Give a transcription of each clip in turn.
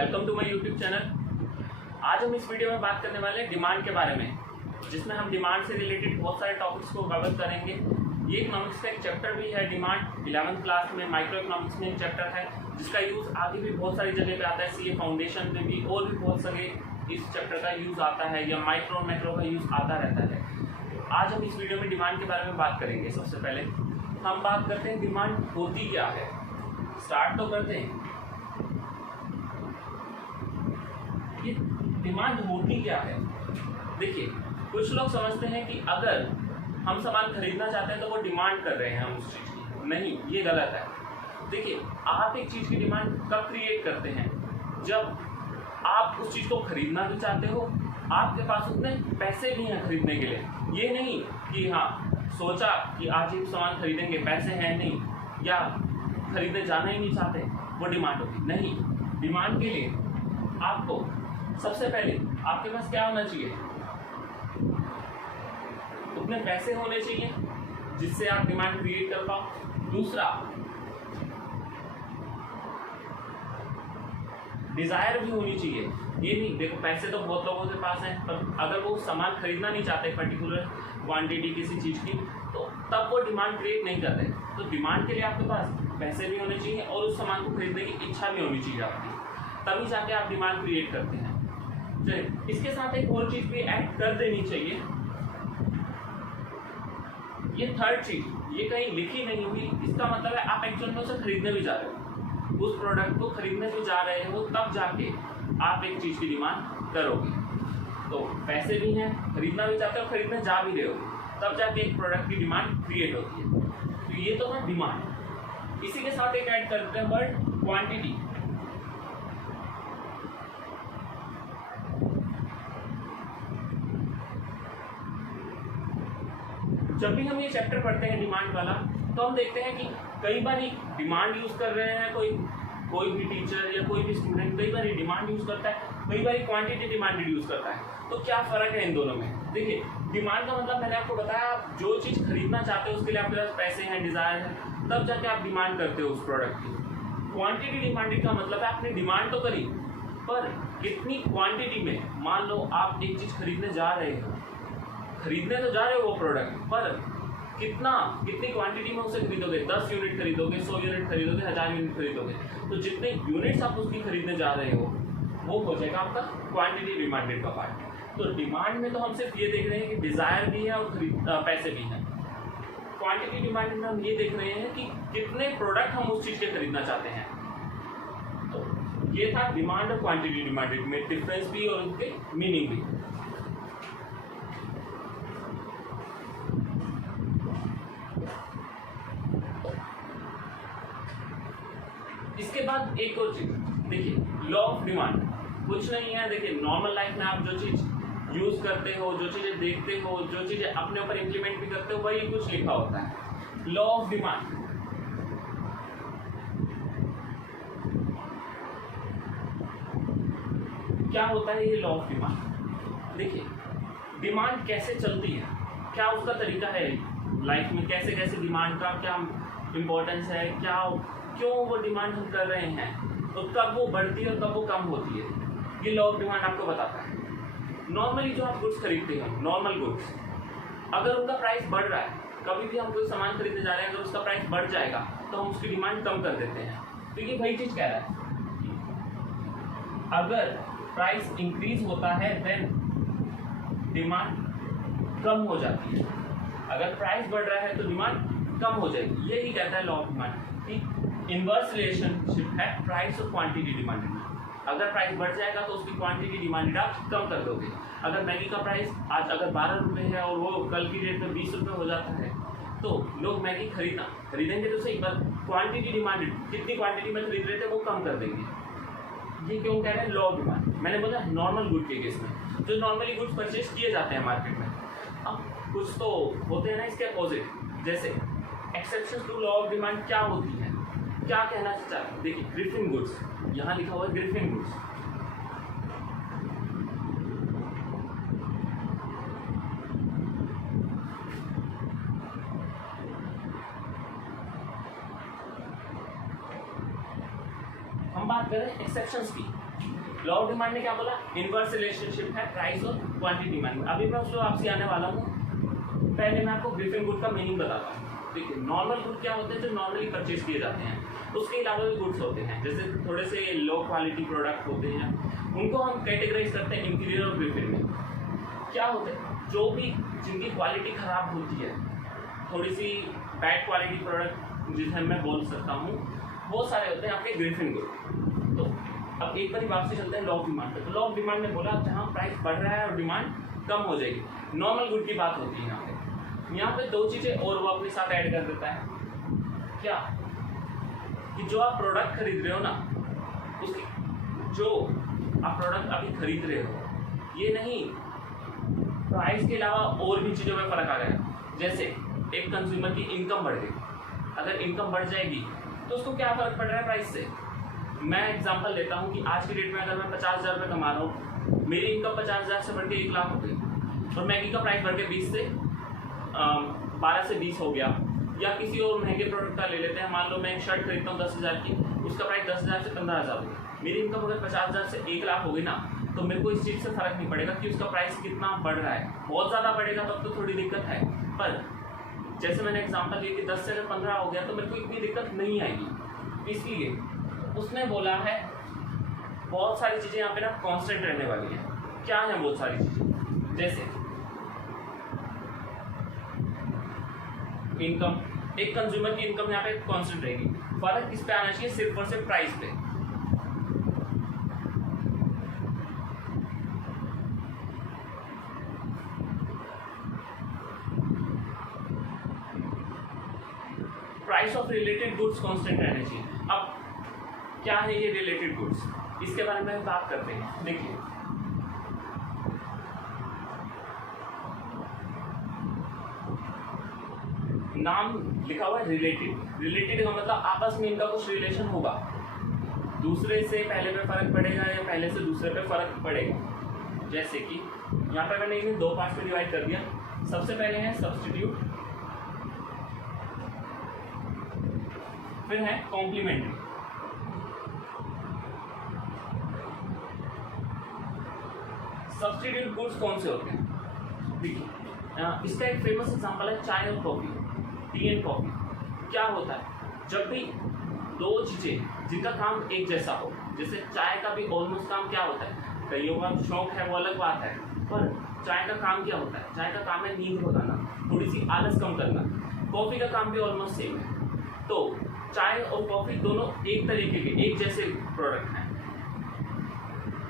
Welcome to my YouTube channel. आज हम इस वीडियो में बात करने वाले हैं डिमांड के बारे में, जिसमें हम डिमांड से रिलेटेड बहुत सारे टॉपिक्स को कवर करेंगे। ये इकोनॉमिक्स का एक चैप्टर भी है डिमांड। 11th क्लास में माइक्रो इकोनॉमिक्स में एक चैप्टर है जिसका यूज़ आगे भी बहुत सारी जगह पे आता है। सीए फाउंडेशन में भी और भी बहुत सारे इस चैप्टर का यूज़ आता है, या माइक्रो मैक्रो का यूज़ आता रहता है। आज हम इस वीडियो में डिमांड के बारे में बात करेंगे। सबसे पहले हम बात करते हैं डिमांड होती क्या है। स्टार्ट तो करते हैं। ये डिमांड होती क्या है? देखिए, कुछ लोग समझते हैं कि अगर हम सामान खरीदना चाहते हैं तो वो डिमांड कर रहे हैं हम उस चीज़ की। नहीं, ये गलत है। देखिए, आप एक चीज़ की डिमांड कब क्रिएट करते हैं? जब आप उस चीज़ को खरीदना भी चाहते हो, आपके पास उतने पैसे भी हैं खरीदने के लिए। ये नहीं कि हाँ सोचा कि आज ही सामान खरीदेंगे, पैसे हैं नहीं, या खरीदने जाना ही नहीं चाहते, वो डिमांड होती नहीं। डिमांड के लिए आपको सबसे पहले आपके पास क्या होना चाहिए? उतने पैसे होने चाहिए जिससे आप डिमांड क्रिएट कर पाओ। दूसरा, डिजायर भी होनी चाहिए। ये नहीं, देखो पैसे तो बहुत लोगों के पास हैं, पर अगर वो सामान खरीदना नहीं चाहते पर्टिकुलर क्वांटिटी किसी चीज़ की, तो तब वो डिमांड क्रिएट नहीं करते। तो डिमांड के लिए आपके पास पैसे भी होने चाहिए और उस सामान को खरीदने की इच्छा भी होनी चाहिए आपकी, तभी जाके आप डिमांड क्रिएट करते हैं। चलिए, इसके साथ एक और चीज़ भी ऐड कर देनी चाहिए। ये थर्ड चीज़, ये कहीं लिखी नहीं हुई, इसका मतलब है आप एक्चुअल में उसे खरीदने भी जा रहे हो, उस प्रोडक्ट को खरीदने भी जा रहे हो, तब जाके आप एक चीज़ की डिमांड करोगे। तो पैसे भी हैं, खरीदना भी चाहते हो, खरीदने जा भी रहे हो, तब जाके एक प्रोडक्ट की डिमांड क्रिएट होती है। तो ये तो है डिमांड। इसी के साथ एक ऐड करते हैं वर्ड क्वांटिटी। जब भी हम ये चैप्टर पढ़ते हैं डिमांड वाला, तो हम देखते हैं कि कई बार डिमांड यूज़ कर रहे हैं कोई भी टीचर या कोई भी स्टूडेंट कई बार डिमांड यूज़ करता है, कई बार क्वांटिटी डिमांडेड यूज़ करता है। तो क्या फ़र्क है इन दोनों में? देखिए, डिमांड का मतलब मैंने आपको बताया, आप जो चीज़ खरीदना चाहते हो उसके लिए आपके पास पैसे हैं, डिज़ायर है, तब जाके आप डिमांड करते हो उस प्रोडक्ट की। क्वांटिटी डिमांडेड का मतलब है आपने डिमांड तो करी, पर कितनी क्वांटिटी में। मान लो आप एक चीज़ खरीदने जा रहे हो, खरीदने तो जा रहे हो वो प्रोडक्ट, पर कितनी क्वांटिटी में उसे खरीदोगे? 10 यूनिट खरीदोगे, 100 यूनिट खरीदोगे, 1000 यूनिट खरीदोगे। तो जितने यूनिट्स आप उसकी खरीदने जा रहे हो वो हो जाएगा आपका क्वांटिटी डिमांडेड का पार्ट। तो डिमांड में तो हम सिर्फ ये देख रहे हैं कि डिज़ायर भी है और पैसे भी हैं। क्वांटिटी डिमांडेड में हम ये देख रहे हैं कि कितने प्रोडक्ट हम उस चीज़ के खरीदना चाहते हैं। तो ये था डिमांड और क्वांटिटी डिमांडेड में डिफरेंस भी और उनके मीनिंग भी। इसके बाद एक और चीज़ देखिए, लॉ ऑफ डिमांड कुछ नहीं है। देखिए, नॉर्मल लाइफ में आप जो चीज़ यूज़ करते हो, जो चीज़ें देखते हो, जो चीज़ें अपने ऊपर इम्प्लीमेंट भी करते हो, वही कुछ लिखा होता है। लॉ ऑफ डिमांड, क्या होता है ये लॉ ऑफ डिमांड? देखिए, डिमांड कैसे चलती है, क्या उसका तरीका है लाइफ में, कैसे कैसे डिमांड का क्या इम्पोर्टेंस है, क्यों वो डिमांड हम कर रहे हैं, तो कब वो बढ़ती है और कब वो कम होती है, ये लॉ ऑफ डिमांड आपको बताता है। नॉर्मली जो आप गुड्स खरीदते हो, नॉर्मल गुड्स, अगर उनका प्राइस बढ़ रहा है, कभी भी हम कोई सामान खरीदने जा रहे हैं, अगर उसका प्राइस बढ़ जाएगा तो हम उसकी डिमांड कम कर देते हैं। तो ये वही चीज़ कह रहा है, अगर प्राइस इंक्रीज होता है देन डिमांड कम हो जाती है। अगर प्राइस बढ़ रहा है तो डिमांड कम हो जाएगी। यही कहता है लॉ ऑफ डिमांड कि इनवर्स रिलेशनशिप है प्राइस और क्वांटिटी डिमांडेड। अगर प्राइस बढ़ जाएगा तो उसकी क्वांटिटी डिमांडेड आप कम कर दोगे। अगर मैगी का प्राइस आज अगर 12 रुपये है और वो कल की डेट में 20 रुपये हो जाता है, तो लोग मैगी खरीदेंगे तो सही, पर क्वांटिटी डिमांडेड, कितनी क्वांटिटी में खरीद रहे थे वो कम कर देंगे। ये क्यों कह रहे हैं? Law of demand. मैंने बोला नॉर्मल गुड के केस में, जो नॉर्मली गुड्स परचेज किए जाते हैं मार्केट में। अब कुछ तो होते हैं ना इसके अपोजिट, जैसे exception to law of demand क्या होती है, क्या कहना चाहता है? देखिए, ग्रिफिन गुड्स, यहाँ लिखा हुआ है ग्रिफिन गुड्स। हम बात करें एक्सेप्शंस की, लॉ ऑफ डिमांड ने क्या बोला, इनवर्स रिलेशनशिप है प्राइस और क्वांटिटी डिमांड में। अभी मैं उसको आपसे आने वाला हूँ, पहले मैं आपको ग्रिफिन गुड का मीनिंग बताता हूँ। ठीक है, नॉर्मल गुड क्या होते हैं जो नॉर्मली परचेज किए जाते हैं, उसके अलावा भी गुड्स होते हैं जैसे थोड़े से लो क्वालिटी प्रोडक्ट होते हैं, उनको हम कैटेगराइज करते हैं इंफीरियर और ग्रिफिन में। क्या होते हैं, जो भी जिनकी क्वालिटी खराब होती है, थोड़ी सी बैड क्वालिटी प्रोडक्ट जिसे मैं बोल सकता हूँ, वो सारे होते हैं आपके ग्रिफिन गुड। तो अब एक बार वापसी चलते हैं लॉ ऑफ डिमांड पे। तो लॉ ऑफ डिमांड ने बोला जहाँ प्राइस बढ़ रहा है और डिमांड कम हो जाएगी, नॉर्मल गुड की बात होती है यहाँ पे दो चीज़ें और वो अपने साथ ऐड कर देता है। क्या कि जो आप प्रोडक्ट खरीद रहे हो ना, उसकी जो आप प्रोडक्ट अभी खरीद रहे हो, ये नहीं प्राइस के अलावा और भी चीज़ों में फ़र्क आ गया। जैसे एक कंज्यूमर की इनकम बढ़ गई, अगर इनकम बढ़ जाएगी तो उसको क्या फ़र्क पड़ रहा है प्राइस से। मैं एग्जांपल लेता हूँ कि आज की डेट में अगर मैं 50,000 रुपये कमा रहा हूँ, मेरी इनकम 50,000 से बढ़ के 1 लाख हो गई और मैगी का प्राइस बढ़ के 12 से 20 हो गया। या किसी और महंगे प्रोडक्ट का ले लेते हैं, मान लो मैं एक शर्ट खरीदता हूँ 10,000 की, उसका प्राइस 10,000 से 15,000 हो गया, मेरी इनकम अगर 50,000 से 1 लाख हो गई ना, तो मेरे को इस चीज़ से फ़र्क नहीं पड़ेगा कि उसका प्राइस कितना बढ़ रहा है। बहुत ज़्यादा बढ़ेगा तब तो थोड़ी दिक्कत है, पर जैसे मैंने एग्जांपल दिया कि 10 से अगर 15 हो गया तो मेरे को इतनी दिक्कत नहीं आएगी। इसलिए उसने बोला है बहुत सारी चीज़ें यहाँ पे ना कांस्टेंट रहने वाली है। क्या है बहुत सारी चीज़ें, जैसे इनकम, एक कंज्यूमर की इनकम यहाँ पे कांस्टेंट रहेगी। फर्क किस पे आना चाहिए, सिर्फ और सिर्फ प्राइस पे। Price of related goods constant रहने चाहिए। अब क्या है ये रिलेटेड गुड्स, इसके बारे में बात करते हैं। देखिए नाम लिखा हुआ है रिलेटेड। रिलेटेड का मतलब आपस में इनका कुछ रिलेशन होगा, दूसरे से पहले पे फर्क पड़ेगा या पहले से दूसरे पे फर्क पड़ेगा। जैसे कि यहाँ पे मैंने इन्हें 2 पार्ट्स में डिवाइड कर दिया। सबसे पहले है सब्स्टिट्यूट, फिर है कॉम्प्लीमेंट्री। सब्स्टिट्यूट गुड्स कौन से होते हैं, देखिए इसका एक फेमस एग्जांपल है चाय और कॉफ़ी, टी एंड कॉफ़ी। क्या होता है, जब भी दो चीज़ें जिनका काम एक जैसा हो, जैसे चाय का भी ऑलमोस्ट काम क्या होता है, कईयों का शौक है वो अलग बात है, पर चाय का काम क्या होता है, चाय का काम है नींद भगाना, थोड़ी सी आलस कम करना। कॉफ़ी का काम भी ऑलमोस्ट सेम है। तो चाय और कॉफ़ी दोनों एक तरीके के एक जैसे प्रोडक्ट हैं।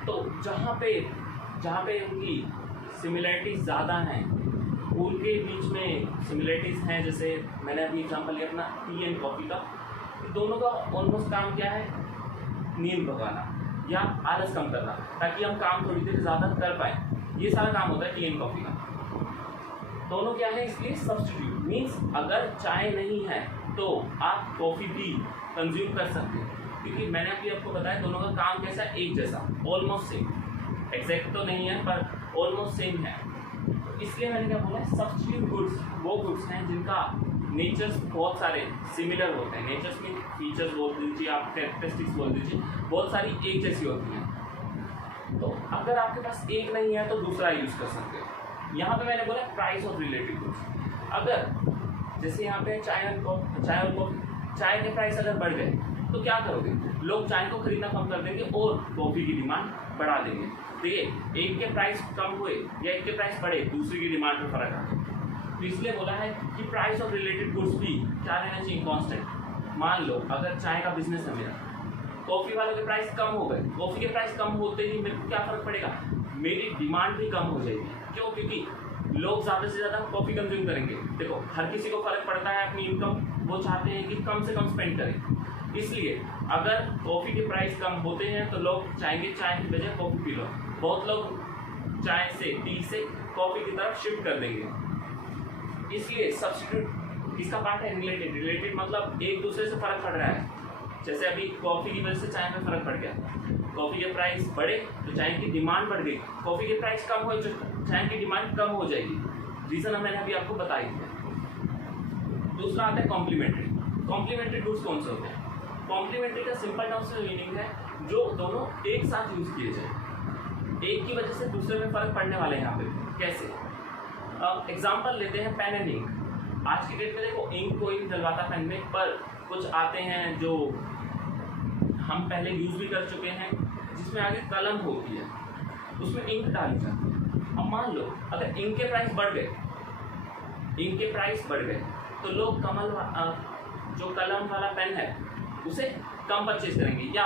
तो जहाँ पे उनकी सिमिलरिटीज ज़्यादा हैं, उनके बीच में सिमिलरिटीज हैं। जैसे मैंने अभी एग्जांपल लिया अपना टी एंड कॉफ़ी का, दोनों का ऑलमोस्ट काम क्या है, नींद भगाना या आलस कम करना, ताकि हम काम थोड़ी देर ज़्यादा कर पाएँ। ये सारा काम होता है टी एंड कॉफ़ी का। दोनों क्या है, इसलिए सब्स्टिट्यूट मीन्स अगर चाय नहीं है तो आप कॉफ़ी भी कंज्यूम कर सकते हैं, क्योंकि मैंने अभी आपको बताया दोनों का काम कैसा, एक जैसा, ऑलमोस्ट सेम। एग्जैक्ट तो नहीं है पर ऑलमोस्ट सेम है। इसलिए मैंने क्या बोला, सब्स्टिट्यूट गुड्स वो गुड्स हैं जिनका नेचर्स बहुत सारे सिमिलर होते हैं। नेचर्स में फीचर्स बोल दीजिए, आप कैरेक्टरिस्टिक्स बोल दीजिए, बहुत सारी एक जैसी होती हैं। तो अगर आपके पास एक नहीं है तो दूसरा यूज़ कर सकते हो। यहाँ पे मैंने बोला प्राइस ऑफ रिलेटेड गुड्स। अगर जैसे यहाँ पे चाय के प्राइस अगर बढ़ गए तो क्या करोगे, लोग चाय को खरीदना कम कर देंगे और कॉफ़ी की डिमांड बढ़ा देंगे। देखिए एक के प्राइस कम हुए या एक के प्राइस बढ़े, दूसरे की डिमांड में फर्क आ गया। तो इसलिए बोला है कि प्राइस ऑफ रिलेटेड गुड्स भी क्या रहना चाहिए, कांस्टेंट। मान लो अगर चाय का बिजनेस है मेरा, कॉफ़ी वालों के प्राइस कम हो गए, कॉफ़ी के प्राइस कम होते ही मेरे को क्या फ़र्क पड़ेगा, मेरी डिमांड भी कम हो जाएगी। क्यों, क्योंकि लोग ज़्यादा से ज़्यादा कॉफ़ी कंज्यूम करेंगे। देखो हर किसी को फ़र्क पड़ता है अपनी इनकम, वो चाहते हैं कि कम से कम स्पेंड करें। इसलिए अगर कॉफ़ी के प्राइस कम होते हैं तो लोग चाहेंगे चाय की बजाय कॉफ़ी पी लो। बहुत लोग चाय से, टी से कॉफ़ी की तरफ शिफ्ट कर देंगे। इसलिए सब्स्टिट्यूट इसका पार्ट है रिलेटेड। रिलेटेड मतलब एक दूसरे से फ़र्क पड़ रहा है। जैसे अभी कॉफ़ी की वजह से चाय में फ़र्क पड़ गया, कॉफ़ी के प्राइस बढ़े तो चाय की डिमांड बढ़ गई, कॉफ़ी के प्राइस कम हुए तो चाय की डिमांड कम हो जाएगी। रीज़न मैंने अभी आपको बताई है। दूसरा आता है कॉम्प्लीमेंट्री। कॉम्प्लीमेंट्री गुड्स कौन से होते हैं, कॉम्प्लीमेंट्री का सिंपल टर्म से मीनिंग है जो दोनों एक साथ यूज किए जाए, एक की वजह से दूसरे में फर्क पड़ने वाले हैं यहाँ पे। कैसे? एग्जाम्पल लेते हैं पेन एंड इंक। आज की डेट में देखो इंक कोई नहीं डलवाता पेन में, पर कुछ आते हैं जो हम पहले यूज भी कर चुके हैं, जिसमें आगे कलम होती है, उसमें इंक डाली जाती है। अब मान लो अगर इंक के प्राइस बढ़ गए, इंक के प्राइस बढ़ गए, तो लोग जो कलम वाला पेन है उसे कम परचेज करेंगे, या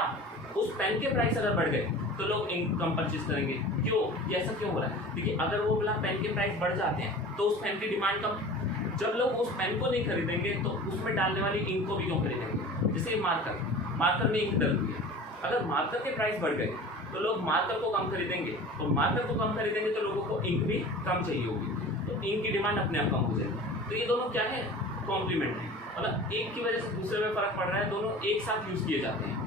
उस पेन के प्राइस अगर बढ़ गए तो लोग इंक कम परचेज करेंगे। क्यों? ये ऐसा क्यों हो रहा है? क्योंकि अगर वो वाला पेन के प्राइस बढ़ जाते हैं तो उस पेन की डिमांड कम। जब लोग उस पेन को नहीं खरीदेंगे तो उसमें डालने वाली इंक को भी क्यों खरीदेंगे? जैसे मार्कर में इंक डलती है, अगर मार्कर के प्राइस बढ़ गए तो लोग मार्कर को कम खरीदेंगे, तो मार्कर को कम खरीदेंगे तो लोगों को इंक भी कम चाहिए होगी, तो इंक की डिमांड अपने आप कम हो जाएगी। तो ये दोनों क्या है? कॉम्प्लीमेंट है, मतलब एक की वजह से दूसरे में फर्क पड़ रहा है, दोनों एक साथ यूज किए जाते हैं।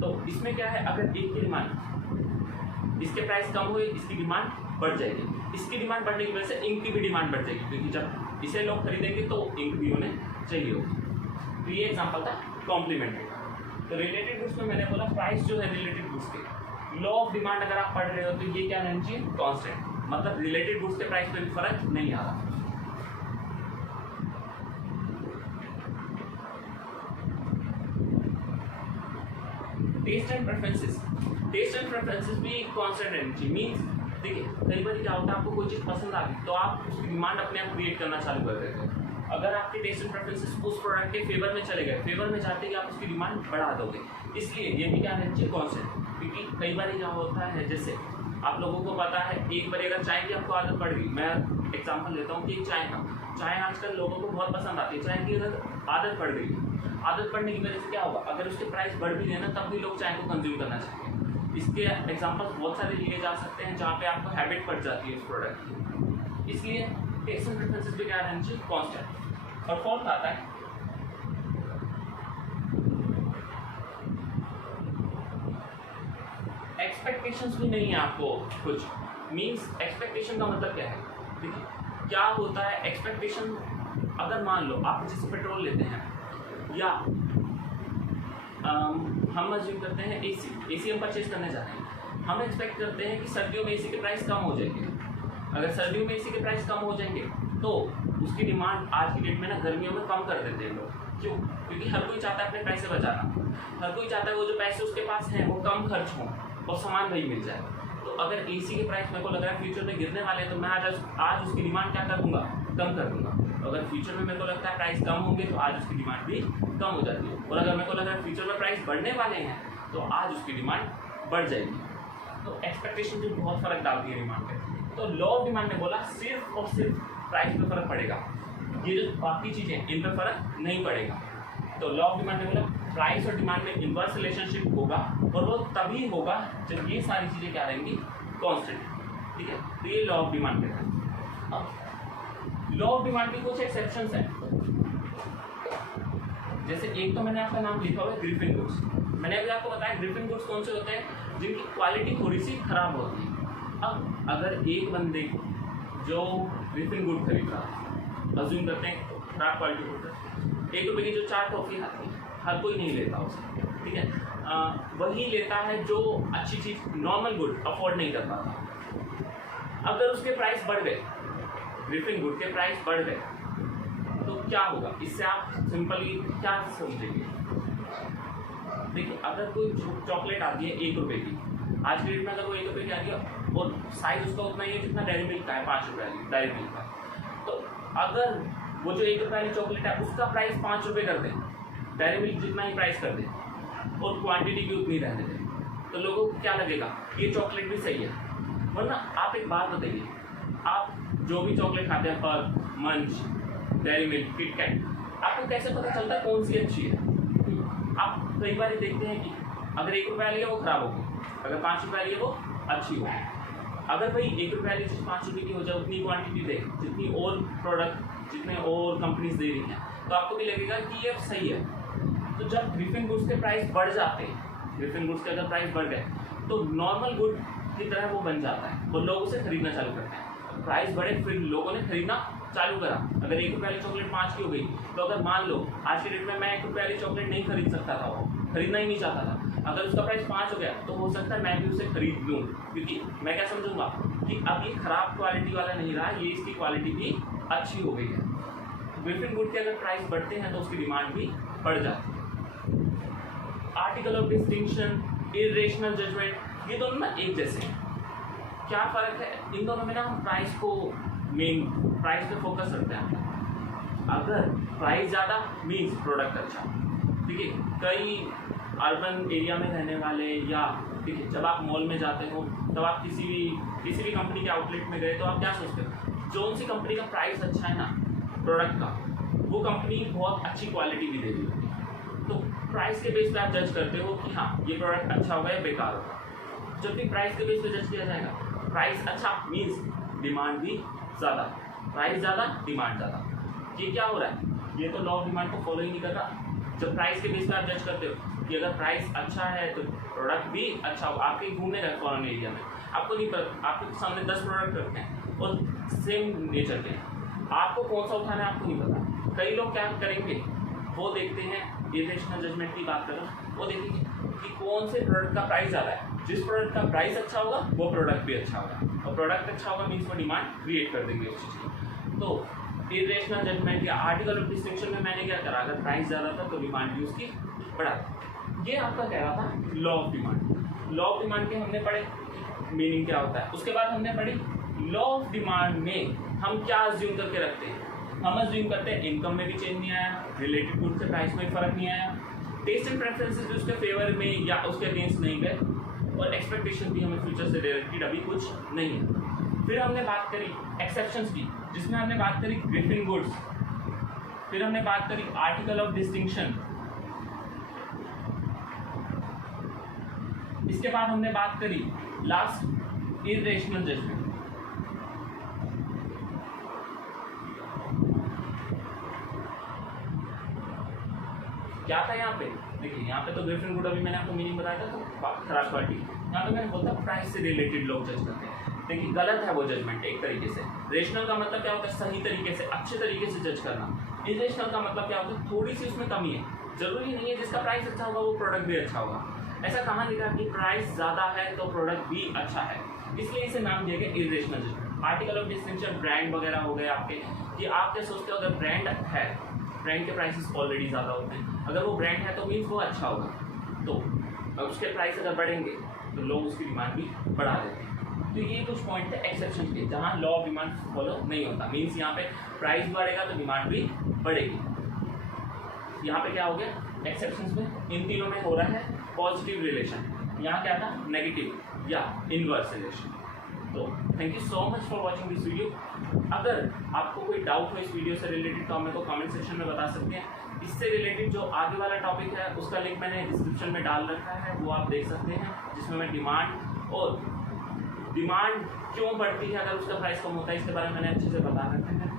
तो इसमें क्या है, अगर एक की डिमांड, इसके प्राइस कम हुए, इसकी डिमांड बढ़ जाएगी, इसकी डिमांड बढ़ने की वजह से इंक की भी डिमांड बढ़ जाएगी, क्योंकि जब इसे लोग खरीदेंगे तो इंक भी उन्हें चाहिए होगी। तो ये एग्जाम्पल था कॉम्प्लीमेंट्री। तो रिलेटेड गुड्स में मैंने बोला प्राइस जो है रिलेटेड गुड्स के, लॉ ऑफ डिमांड अगर आप पढ़ रहे हो तो ये क्या रहना चाहिए? कांस्टेंट, मतलब रिलेटेड गुड्स के प्राइस पे भी फर्क नहीं आ रहा। Taste and preferences, taste and preferences भी कांस्टेंट रहनी चाहिए। मींस देखिए कई बार क्या होता है, आपको कोई चीज़ पसंद आ गई तो आप उसकी डिमांड अपने आप क्रिएट करना चालू कर देते हो। अगर आपके टेस्ट एंड प्रेफरेंसेस उस प्रोडक्ट के फेवर में चले गए, फेवर में जाते ही आप उसकी डिमांड बढ़ा दोगे, इसलिए ये भी क्या रहना चाहिए? कांस्टेंट। क्योंकि कई बार क्या होता है, जैसे आप लोगों को पता है एक बार अगर चाय की आपको आदत पड़ गई, मैं एग्जाम्पल लेता हूँ कि चाय आजकल लोगों को बहुत पसंद आती है, चाय की अगर आदत पड़ गई, आदत पड़ने की वजह से क्या होगा, अगर उसके प्राइस बढ़ भी देना तब भी लोग चाय को कंज्यूम करना चाहेंगे। इसके एग्जाम्पल्स बहुत सारे लिए जा सकते हैं जहाँ पे आपको हैबिट पड़ जाती है उस प्रोडक्ट की, इसलिए टेस्ट एंड प्रेफरेंसेस भी क्या रहना चाहिए? कांस्टेंट। और फोर्थ आता है एक्सपेक्टेशंस भी नहीं है आपको कुछ। मींस एक्सपेक्टेशन का मतलब क्या है? देखिए क्या होता है एक्सपेक्टेशन, अगर मान लो आप जैसे पेट्रोल लेते हैं, या हम अज्यूम करते हैं एसी हम परचेज करने जा रहे हैं, हम एक्सपेक्ट करते हैं कि सर्दियों में एसी के प्राइस कम हो जाएंगे। अगर सर्दियों में एसी के प्राइस कम हो जाएंगे तो उसकी डिमांड आज की डेट में ना गर्मियों में कम कर देते हैं लोग। क्यों? क्योंकि हर कोई चाहता है अपने पैसे बचाना, हर कोई चाहता है वो जो पैसे उसके पास हैं वो कम खर्च हों और सामान वही मिल जाए। तो अगर एसी के प्राइस मेरे को लग रहा है फ्यूचर में गिरने वाले हैं, तो मैं आज उसकी डिमांड क्या कर दूंगा? कम कर दूंगा। अगर फ्यूचर में मेरे को लगता है प्राइस कम होंगे तो आज उसकी डिमांड भी कम हो जाती है, और अगर मेरे को लग रहा है फ्यूचर में प्राइस बढ़ने वाले हैं तो आज उसकी डिमांड बढ़ जाएगी। तो एक्सपेक्टेशन भी बहुत फर्क डालती है डिमांड पे। तो लॉ ऑफ डिमांड ने बोला सिर्फ और सिर्फ प्राइस पे फर्क पड़ेगा, ये जो बाकी चीज़ें इन पर फर्क नहीं पड़ेगा। तो लॉ ऑफ डिमांड ने बोला प्राइस और डिमांड में इन्वर्स रिलेशनशिप होगा, और वो तभी होगा जब ये सारी चीज़ें क्या रहेंगी? कांस्टेंट। ठीक है, तो ये लॉ ऑफ डिमांड का है। अब लॉ ऑफ डिमांड के कुछ एक्सेप्शंस हैं, जैसे एक तो मैंने आपका नाम लिखा हुआ है ग्रिफिन गुड्स। मैंने अभी आपको बताया ग्रिफिन गुड्स कौन से होते हैं? जिनकी क्वालिटी थोड़ी सी खराब होती है। अब अगर एक बंदे जो ग्रिफिन गुड खरीद रहा है, अज्यूम करते हैं खराब क्वालिटी गुड है, 1 रुपये की जो 4 टॉफी आती है हर कोई नहीं लेता उसे, ठीक है, वही लेता है जो अच्छी चीज़ नॉर्मल गुड अफोर्ड नहीं कर पाता। अगर उसके प्राइस बढ़ गए, ग्रिफिन गुड के प्राइस बढ़ गए, तो क्या होगा? इससे आप सिंपली क्या समझेंगे? देखिए अगर कोई चॉकलेट आती है 1 रुपये की, आज के डेट में अगर वो 1 रुपये की आती है और साइज उसका उतना ही है जितना डेयरी मिल्क का है, 5 रुपये की डेयरी मिल्क का, तो अगर वो जो 1 रुपये वाली चॉकलेट है उसका प्राइस 5 रुपये कर दें, डेयरी मिल्क जितना ही प्राइस कर दें और क्वांटिटी भी उतनी रहने दें, तो लोगों को क्या लगेगा? ये चॉकलेट भी सही है। वरना आप एक बात बताइए, आप जो भी चॉकलेट खाते हैं, पर मंच, डेयरी मिल्क, किटकैट, आपको कैसे पता चलता है कौन सी अच्छी है? आप कई बार देखते हैं कि अगर 1 रुपये वाली है वो खराब होगी, अगर 5 रुपये वाली है वो अच्छी हो। अगर भाई 1 रुपये वाली चीज़ 5 रुपये की हो जाए, उतनी क्वांटिटी दे जितनी और प्रोडक्ट, जितने और कंपनीज दे रही हैं, तो आपको भी लगेगा कि ये सही है। तो जब ग्रिफिन गुड्स के प्राइस बढ़ जाते हैं, ग्रिफिन गुड्स के अगर प्राइस बढ़ गए तो नॉर्मल गुड की तरह वो बन जाता है और लोग उसे खरीदना चालू करते हैं। प्राइस बढ़े फिर लोगों ने खरीदना चालू करा। अगर 1 रुपये वाली चॉकलेट 5 की हो गई, तो अगर मान लो आज के डेट में मैं 1 रुपये वाली चॉकलेट नहीं खरीद सकता था, खरीदना ही नहीं चाहता था। अगर उसका प्राइस 5 हो गया तो हो सकता है मैं भी उसे खरीद लूँ, क्योंकि मैं क्या समझूंगा कि अब ये खराब क्वालिटी वाला नहीं रहा, ये इसकी क्वालिटी भी अच्छी हो गई है। ग्रिफिन वुड के अगर प्राइस बढ़ते हैं तो उसकी डिमांड भी बढ़ जाती है। Article of distinction, irrational judgement, ये दोनों ना एक जैसे हैं। क्या फ़र्क है इन दोनों में ना, हम प्राइस को मेन प्राइस पे फोकस करते हैं। अगर प्राइस ज़्यादा मीन्स प्रोडक्ट अच्छा, ठीक है। कई अर्बन एरिया में रहने वाले या ठीक है, जब आप मॉल में जाते हो तब आप किसी भी कंपनी के आउटलेट में गए तो आप क्या सोचते हो, जो सी कंपनी का प्राइस अच्छा है ना प्रोडक्ट का, वो कंपनी बहुत अच्छी क्वालिटी भी देगी। तो प्राइस के बेस पे आप जज करते हो कि हाँ ये प्रोडक्ट अच्छा होगा या बेकार होगा। जब भी प्राइस के बेस पे जज किया जाएगा, प्राइस अच्छा मीन्स डिमांड भी ज़्यादा, प्राइस ज़्यादा डिमांड ज़्यादा। ये क्या हो रहा है, ये तो लॉ ऑफ डिमांड को फॉलो ही नहीं कर रहा। जब प्राइस के बेस पे आप जज करते हो कि अगर प्राइस अच्छा है तो प्रोडक्ट भी अच्छा होगा। आप कहीं घूमने गए फॉरेन एरिया में, आपको नहीं पता, आपके सामने 10 प्रोडक्ट रखते हैं और सेम नेचर के, आपको कौन सा उठाना है आपको नहीं पता। कई लोग क्या करेंगे, वो देखते हैं, इरेशनल जजमेंट की बात करें, वो देखेंगे कि कौन से प्रोडक्ट का प्राइस ज़्यादा है। जिस प्रोडक्ट का प्राइस अच्छा होगा वो प्रोडक्ट भी अच्छा होगा, और प्रोडक्ट अच्छा होगा मीन्स वो डिमांड क्रिएट कर देंगे उस चीज़ की। तो इरेशनल जजमेंट या आर्टिकल ऑफ डिस्टिंक्शन में मैंने क्या करा, अगर प्राइस ज़्यादा था तो डिमांड भी उसकी बढ़ा। ये आपका कह रहा था law of demand. Law of demand के हमने पढ़े मीनिंग क्या होता है, उसके बाद हमने पढ़ी लॉ ऑफ डिमांड में हम क्या अज्यूम करके रखते हैं। हम अज्यूम करते हैं इनकम में भी चेंज नहीं आया, रिलेटेड गुड से प्राइस में फर्क नहीं आया, टेस्ट एंड प्रेफरेंसेस भी उसके फेवर में या उसके अगेंस्ट नहीं गए, और एक्सपेक्टेशन भी हमें फ्यूचर से रिलेटेड अभी कुछ नहीं है। फिर हमने बात करी एक्सेप्शंस की, जिसमें हमने बात करी ग्रिफिन वुड्स, फिर हमने बात करी आर्टिकल ऑफ डिस्टिंक्शन, इसके बाद हमने बात करी लास्ट इरेशनल जजमेंट। क्या था यहाँ पे, देखिए यहाँ पे तो ग्रिफिन वुड अभी मैंने आपको मीनिंग बताया था, तो खराब क्वालिटी। यहाँ पे मैंने बोलता प्राइस से रिलेटेड लोग जज करते हैं। देखिए गलत है वो जजमेंट एक तरीके से। रेशनल का मतलब क्या होता है, सही तरीके से अच्छे तरीके से जज करना। इरेशनल का मतलब क्या होता है, थोड़ी सी उसमें कमी है। जरूरी नहीं है जिसका प्राइस अच्छा होगा वो प्रोडक्ट भी अच्छा होगा। ऐसा कहाँ लिखा कि प्राइस ज़्यादा है तो प्रोडक्ट भी अच्छा है, इसलिए इसे नाम दिया गया irrational judgement. Article of distinction brand वगैरह हो गए आपके, कि आप क्या सोचते हो, अगर ब्रांड है, ब्रांड के प्राइसेस ऑलरेडी ज़्यादा होते हैं, अगर वो ब्रांड है तो मीन्स वो अच्छा होगा, तो उसके प्राइस अगर बढ़ेंगे तो लोग उसकी डिमांड भी बढ़ा देते हैं। तो ये कुछ पॉइंट है एक्सेप्शन के, जहाँ लॉ ऑफ डिमांड फॉलो नहीं होता। मीन्स यहाँ पे प्राइस बढ़ेगा तो डिमांड भी बढ़ेगी। यहाँ पे क्या हो गया, एक्सेप्शंस में इन तीनों में हो रहा है पॉजिटिव रिलेशन, यहाँ क्या था नेगेटिव या इनवर्स रिलेशन। तो thank you so much for watching this video. अगर आपको कोई डाउट हो इस वीडियो से रिलेटेड तो आप मेरे को कमेंट सेक्शन में बता सकते हैं। इससे रिलेटेड जो आगे वाला टॉपिक है उसका लिंक मैंने डिस्क्रिप्शन में डाल रखा है, वो आप देख सकते हैं, जिसमें मैं डिमांड क्यों बढ़ती है अगर उसका प्राइस कम होता है, इसके बारे में मैंने अच्छे से बता रखा है।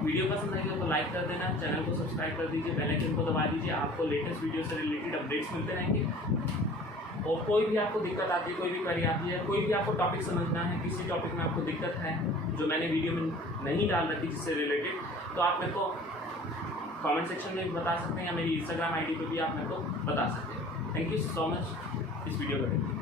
वीडियो पसंद आएगा तो लाइक कर देना, चैनल को सब्सक्राइब कर दीजिए, बेल आइकन को दबा दीजिए, आपको लेटेस्ट वीडियो से रिलेटेड अपडेट्स मिलते रहेंगे। और कोई भी आपको दिक्कत आती है, कोई भी क्वेरी आती है, कोई भी आपको टॉपिक समझना है, किसी टॉपिक में आपको दिक्कत है जो मैंने वीडियो में नहीं डाल रखी जिससे रिलेटेड, तो आप मेरे को कमेंट सेक्शन में बता सकते हैं या मेरी इंस्टाग्राम आईडी पे भी आप मेरे को बता सकते हैं। थैंक यू सो मच इस वीडियो को देखने के लिए।